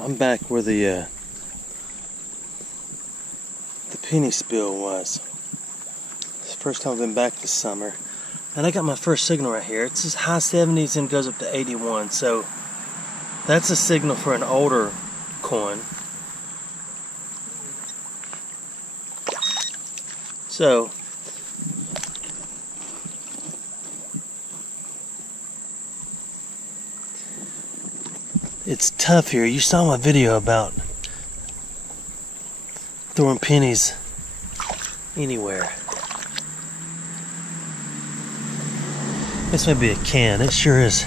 I'm back where the penny spill was. It's the first time I've been back this summer. And I got my first signal right here. It's just high 70s and goes up to 81. So that's a signal for an older coin. So it's tough here. You saw my video about throwing pennies anywhere. This might be a can. It sure is.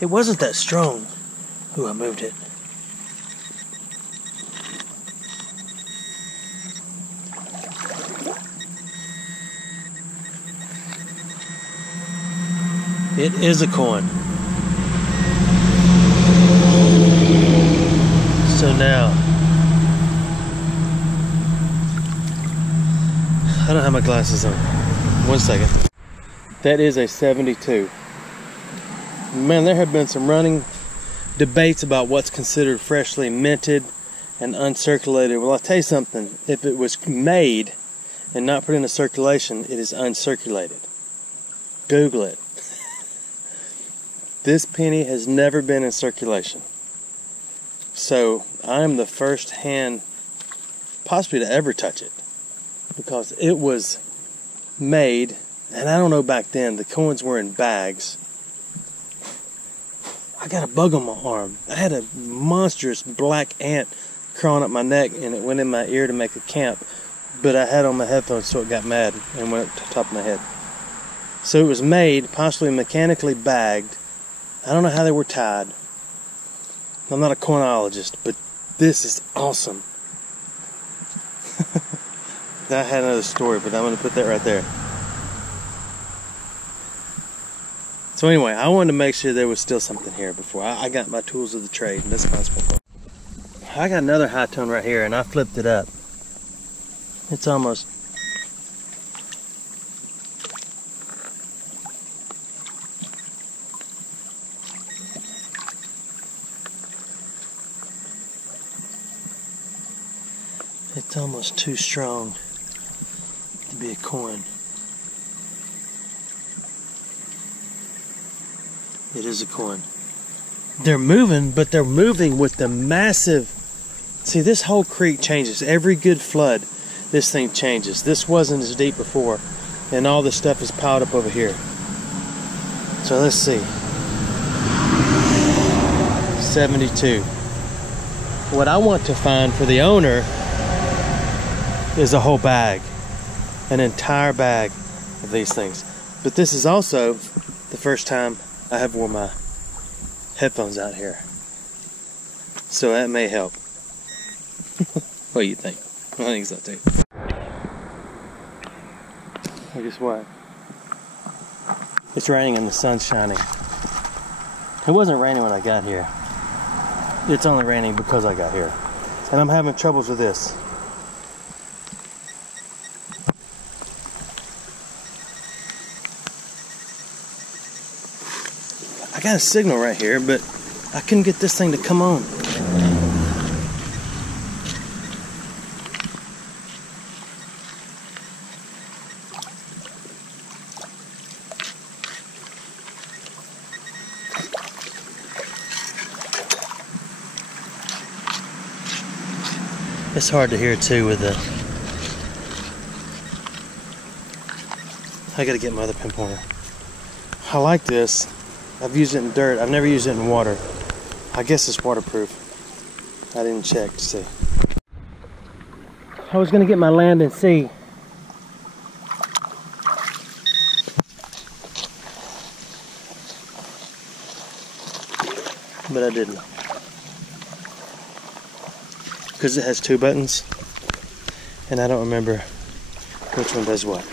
It wasn't that strong. Ooh, I moved it. It is a coin. So now, I don't have my glasses on. 1 second. That is a 72. Man, there have been some running debates about what's considered freshly minted and uncirculated. Well, I'll tell you something. If it was made and not put into circulation, it is uncirculated. Google it. This penny has never been in circulation. So I'm the first hand possibly to ever touch it, because it was made, and I don't know back then, the coins were in bags. I got a bug on my arm. I had a monstrous black ant crawling up my neck, and it went in my ear to make a camp, but I had on my headphones, so it got mad and went up to the top of my head. So it was made, possibly mechanically bagged. I don't know how they were tied. I'm not a coinologist, but this is awesome. I had another story, but I'm going to put that right there. So anyway, I wanted to make sure there was still something here before I got my tools of the trade, and that's possible. I got another high tone right here, and I flipped it up. It's almost... It's almost too strong to be a coin. It is a coin. They're moving, but they're moving with the massive... See, this whole creek changes. Every good flood, this thing changes. This wasn't as deep before, and all this stuff is piled up over here. So let's see. 72. What I want to find for the owner is a whole bag, an entire bag of these things. But this is also the first time I have worn my headphones out here, so that may help. What do you think? I think so too. Well, guess what? It's raining and the sun's shining. It wasn't raining when I got here. It's only raining because I got here, and I'm having troubles with this. I got a signal right here, but I couldn't get this thing to come on. It's hard to hear too with the... I gotta get my other pinpointer. I like this. I've used it in dirt. I've never used it in water. I guess it's waterproof. I didn't check to see. I was gonna get my land and see. But I didn't. Because it has 2 buttons. And I don't remember which one does what.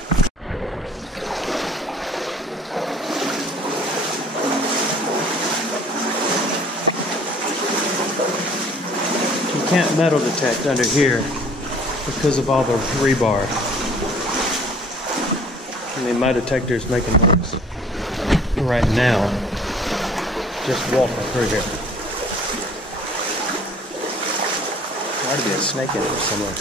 Can't metal detect under here because of all the rebar. I mean, my detector is making noise right now. just walking through here. There ought to be a snake in here somewhere.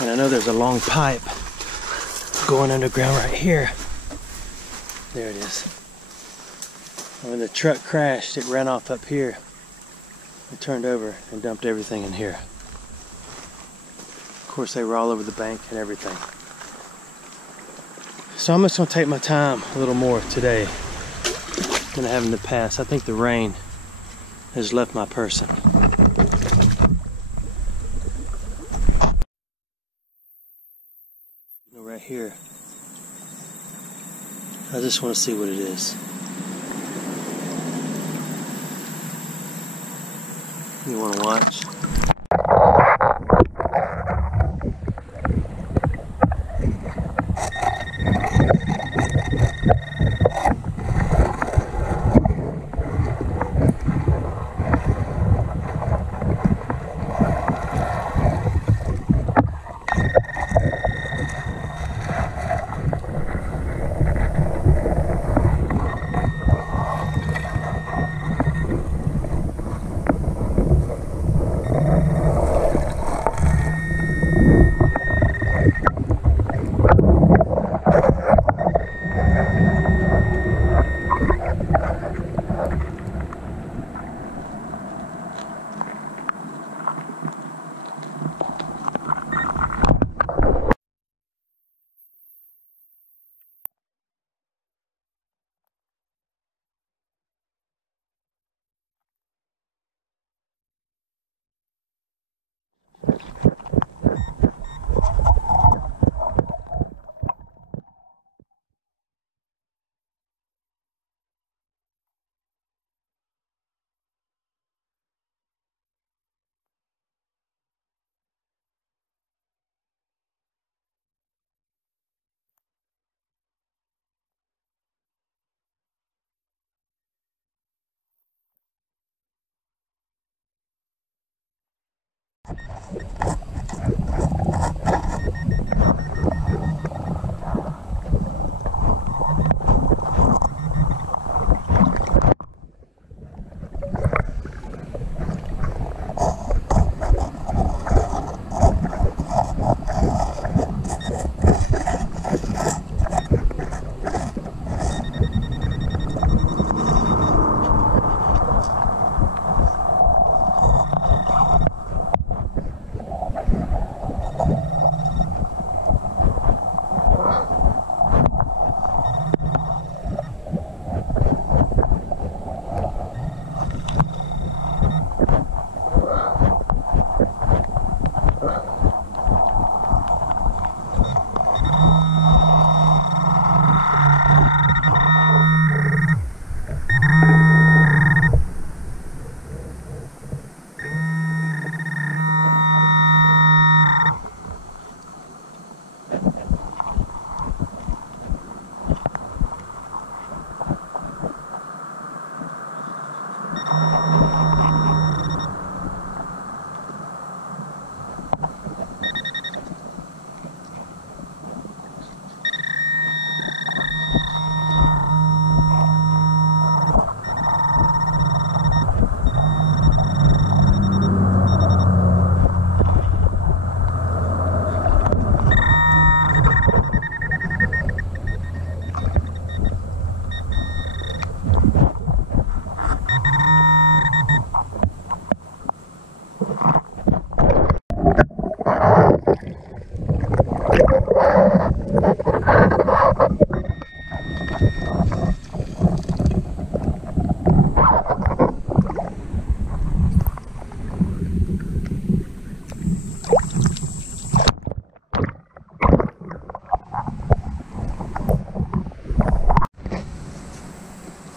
And I know there's a long pipe going underground right here. There it is. And when the truck crashed, it ran off up here. It turned over and dumped everything in here. Of course, they were all over the bank and everything. So I'm just gonna take my time a little more today than I have in the past. I think the rain has left my person. Right here. I just want to see what it is. You want to watch?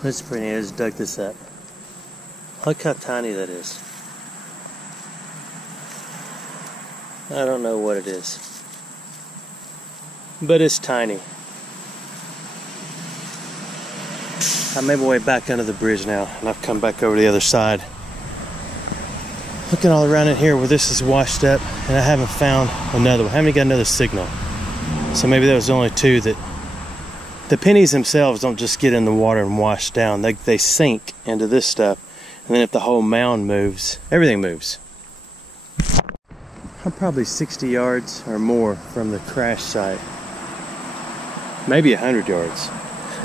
That's pretty neat. I just dug this up. Look how tiny that is. I don't know what it is, but it's tiny. I made my way back under the bridge now, and I've come back over to the other side. Looking all around in here where this is washed up, and I haven't found another one. I haven't got another signal. So maybe there was only two that The pennies themselves don't just get in the water and wash down. They sink into this stuff. And then if the whole mound moves, everything moves. I'm probably 60 yards or more from the crash site. Maybe 100 yards.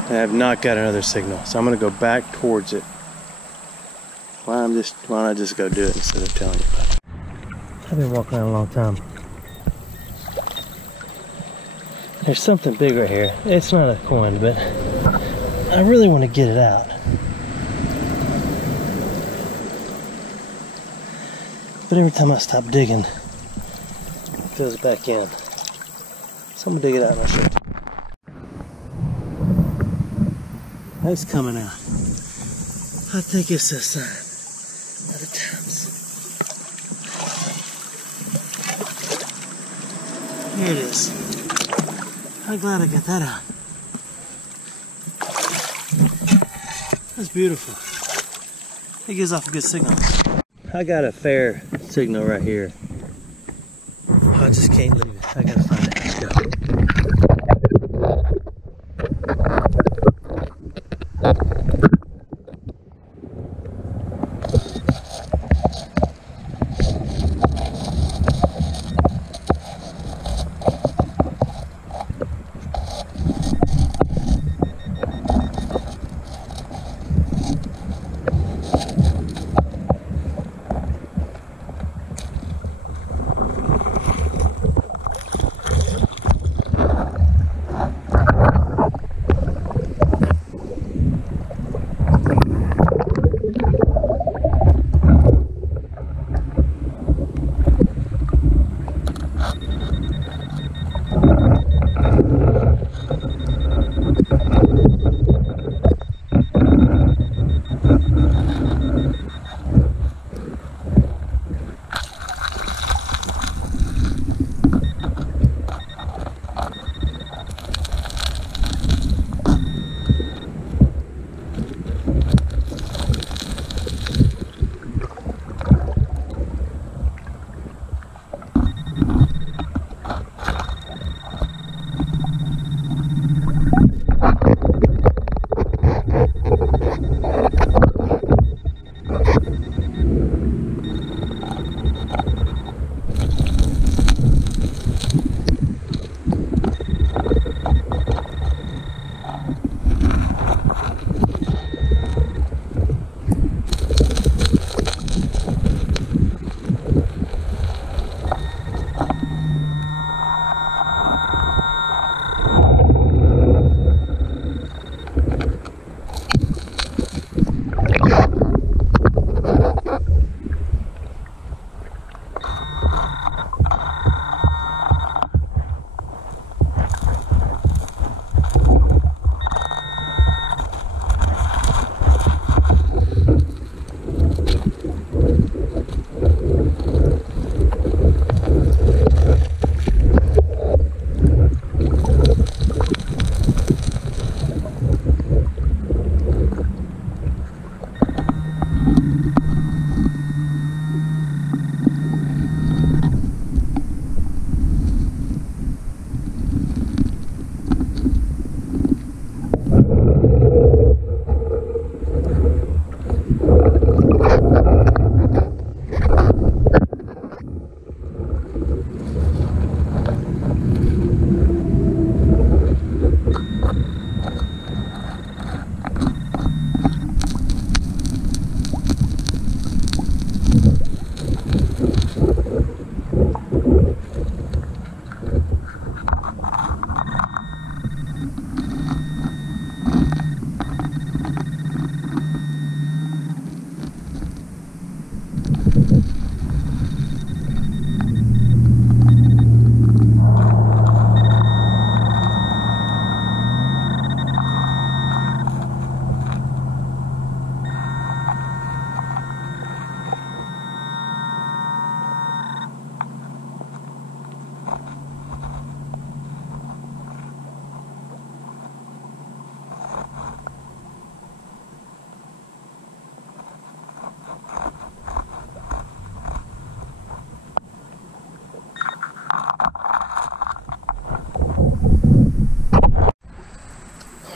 And I have not got another signal. So I'm gonna go back towards it. Why don't I just go do it instead of telling you about it? I've been walking around a long time. There's something big right here. It's not a coin, but I really want to get it out. But every time I stop digging, it goes back in. So I'm gonna dig it out of my shirt. It's coming out. I think it's a sign of the times. Here it is. I'm glad I got that out. That's beautiful. It gives off a good signal. I got a fair signal right here. I just can't leave it. I gotta find it. Let's go.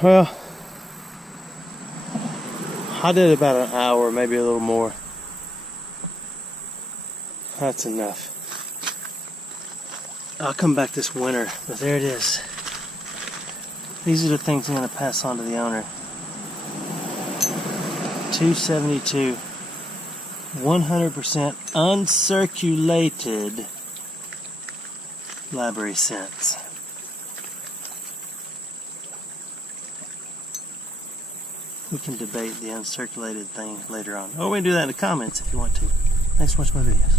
Well, I did about an hour, maybe a little more. That's enough. I'll come back this winter, but there it is. These are the things I'm going to pass on to the owner. 272, 100% uncirculated library scents. We can debate the uncirculated thing later on. Or we can do that in the comments if you want to. Thanks for watching my videos.